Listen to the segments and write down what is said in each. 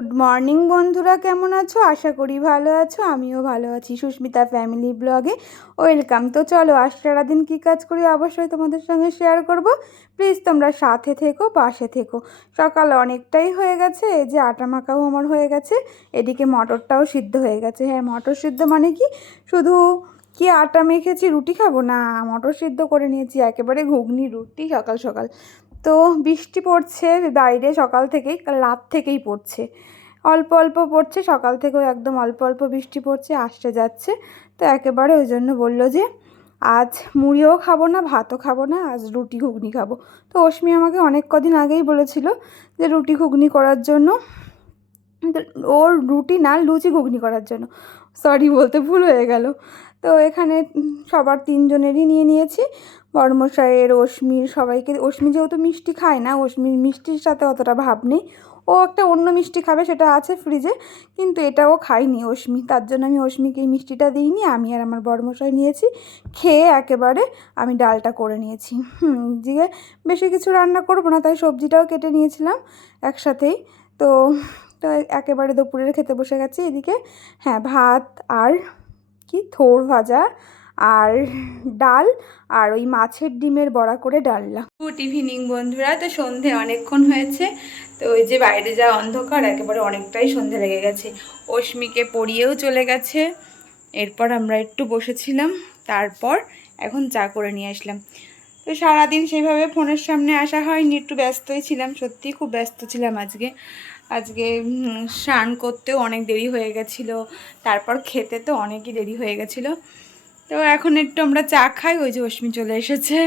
Good morning বন্ধুরা, কেমন আছো? আশা করি ভালো আছো। আমিও ভালো আছি। সুস্মিতা ফ্যামিলি ব্লগে ওয়েলকাম। তো চলো, আজ সারাদিন কী কাজ করি অবশ্যই তোমাদের সঙ্গে শেয়ার করব। প্লিজ তোমরা সাথে থেকো, পাশে থেকো। সকাল অনেকটাই হয়ে গেছে, এই যে আটা মাখাও আমার হয়ে গেছে, এদিকে মটরটাও সিদ্ধ হয়ে গেছে। হ্যাঁ, মটর সিদ্ধ মানে কি শুধু কি আটা মেখেছি রুটি খাবো না, মটর সিদ্ধ করে নিয়েছি, একেবারে ঘুগনি রুটি সকাল সকাল। তো বৃষ্টি পড়ছে বাইরে সকাল থেকেই, রাত থেকেই পড়ছে, অল্প অল্প পড়ছে, সকাল থেকেও একদম অল্প অল্প বৃষ্টি পড়ছে, আসতে যাচ্ছে। তো একেবারে ওই জন্য বললো যে আজ মুড়িও খাবো না, ভাতও খাবো না, আজ রুটি ঘুগনি খাবো। তো অশ্মি আমাকে অনেক কদিন আগেই বলেছিল যে রুটি ঘুগনি করার জন্য, ওর রুটি না লুচি ঘুগনি করার জন্য, সরি বলতে ভুল হয়ে গেল। তো এখানে সবার তিনজনেরই নিয়ে নিয়েছি, বড়মশাইয়ের, অশ্মির, সবাইকে। অশ্মি যেহেতু মিষ্টি খায় না, অশ্মির মিষ্টির সাথে অতটা ভাব নেই, ও একটা অন্য মিষ্টি খাবে, সেটা আছে ফ্রিজে, কিন্তু এটাও খাইনি অশ্মি, তার জন্য আমি অশ্মিকে এই মিষ্টিটা দিইনি। আমি আর আমার বড়মশাই নিয়েছি, খেয়ে একেবারে আমি ডালটা করে নিয়েছি। দিয়ে বেশি কিছু রান্না করবো না, তাই সবজিটাও কেটে নিয়েছিলাম একসাথেই। তো তো একেবারে দুপুরের খেতে বসে গেছি। এদিকে হ্যাঁ, ভাত আর কি থোর ভাজা আর ডাল আর ওই মাছের ডিমের বড়া করে ডালনা। গুড ইভিনিং বন্ধুরা। তো সন্ধে অনেকক্ষণ হয়েছে, তো ওই যে বাইরে যা অন্ধকার, একেবারে অনেকটাই সন্ধে লেগে গেছে। অশ্মিকে পড়িয়েও চলে গেছে, এরপর আমরা একটু বসেছিলাম, তারপর এখন চা করে নিয়ে আসলাম। তো সারাদিন সেইভাবে ফোনের সামনে আসা হয়নি, একটু ব্যস্তই ছিলাম, সত্যিই খুব ব্যস্ত ছিলাম আজকে। স্নান করতেও অনেক দেরি হয়ে গেছিলো, তারপর খেতে তো অনেকই দেরি হয়ে গেছিলো। তো এখন একটু আমরা চা খাই, ওই যে অশ্মি চলে এসেছে।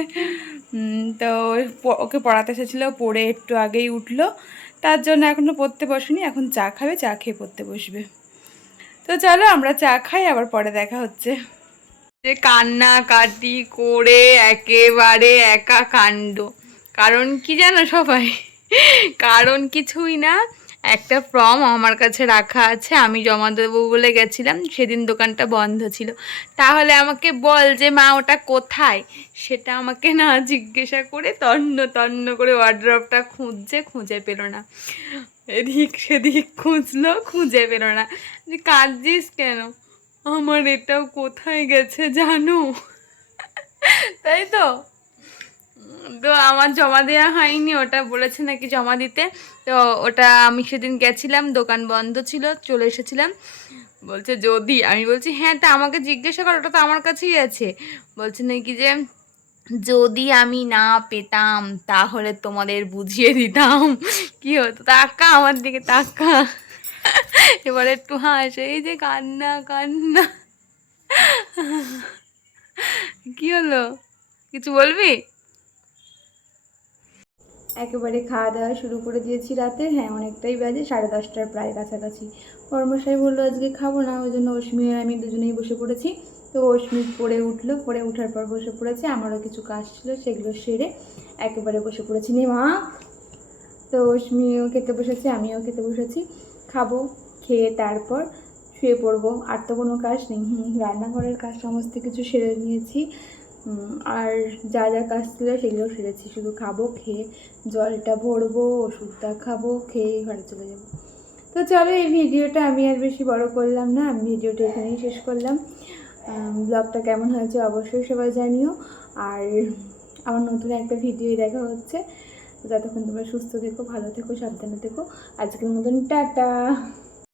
তো ওকে পড়াতে এসেছিলো, পড়ে একটু আগেই উঠলো, তার জন্য এখনও পড়তে বসেনি, এখন চা খাবে, চা খেয়ে পড়তে বসবে। তো চলো আমরা চা খাই, আবার পরে দেখা হচ্ছে। যে কান্নাকাটি করে একেবারে একা কাণ্ড। কারণ কি জানো সবাই? কারণ কিছুই না, একটা ফর্ম আমার কাছে রাখা আছে, আমি জমা দেবো বলে গেছিলাম, সেদিন দোকানটা বন্ধ ছিল। তাহলে আমাকে বল যে মা ওটা কোথায়, সেটা আমাকে না জিজ্ঞাসা করে তন্ন তন্ন করে ওয়ার্ড্রপটা খুঁজছে, খুঁজে পেল না। এদিক সেদিক খুঁজলো, খুঁজে পেল না। যে কাঁদছিস কেন? আমার এটাও কোথায় গেছে জানো? তাই তো। তো আমার জমা দেওয়া হয়নি, ওটা বলেছে নাকি জমা দিতে। তো ওটা আমি সেদিন গেছিলাম, দোকান বন্ধ ছিল, চলে এসেছিলাম। বলছে যদি, আমি বলছি হ্যাঁ, তা আমাকে জিজ্ঞাসা কর, ওটা তো আমার কাছেই আছে। বলছে নাকি যে যদি আমি না পেতাম তাহলে তোমাদের বুঝিয়ে দিতাম কি হতো। তাকা আমার দিকে, তাকা। এবার একটু হাস, এই যে কান্না কান্না। কি হলো, কিছু বলবি? একেবারে খাওয়া দাওয়া শুরু করে দিয়েছি রাতে। হ্যাঁ, অনেকটাই বাজে, 10:30টার প্রায় কাছাকাছি। কর্মশাই বললো আজকে খাবো না, ওই জন্য অশ্মি আর আমি দুজনেই বসে পড়েছি। তো অশ্মি পড়ে উঠলো, পড়ে ওঠার পর বসে পড়েছে, আমারও কিছু কাজ ছিল সেগুলো সেরে একেবারে বসে পড়েছি। নে মা। তো অশ্মিও খেতে বসেছে, আমিও খেতে বসেছি, খাবো, খেয়ে তারপর শুয়ে পড়বো। আর তো কোনো কাজ নেই। রান্নাঘরের কাজ সমস্ত কিছু সেরে নিয়েছি, আর যা যা কাজ ছিল সেগুলো সেরেছি, শুধু খাবো, খেয়ে জলটা ভরবো, ওষুধটা খাবো, খেয়ে ঘরে চলে যাবো। তো চলো, এই ভিডিওটা আমি আর বেশি বড় করলাম না, আমি ভিডিওটা এখানেই শেষ করলাম। ব্লগটা কেমন হয়েছে অবশ্যই সবাই জানিও। আর আমার নতুন একটা ভিডিও দেখা হচ্ছে। যতক্ষণ তোমরা সুস্থ থেকো, ভালো থেকো, সাবধানে থেকো। আজকের মতন টাটা।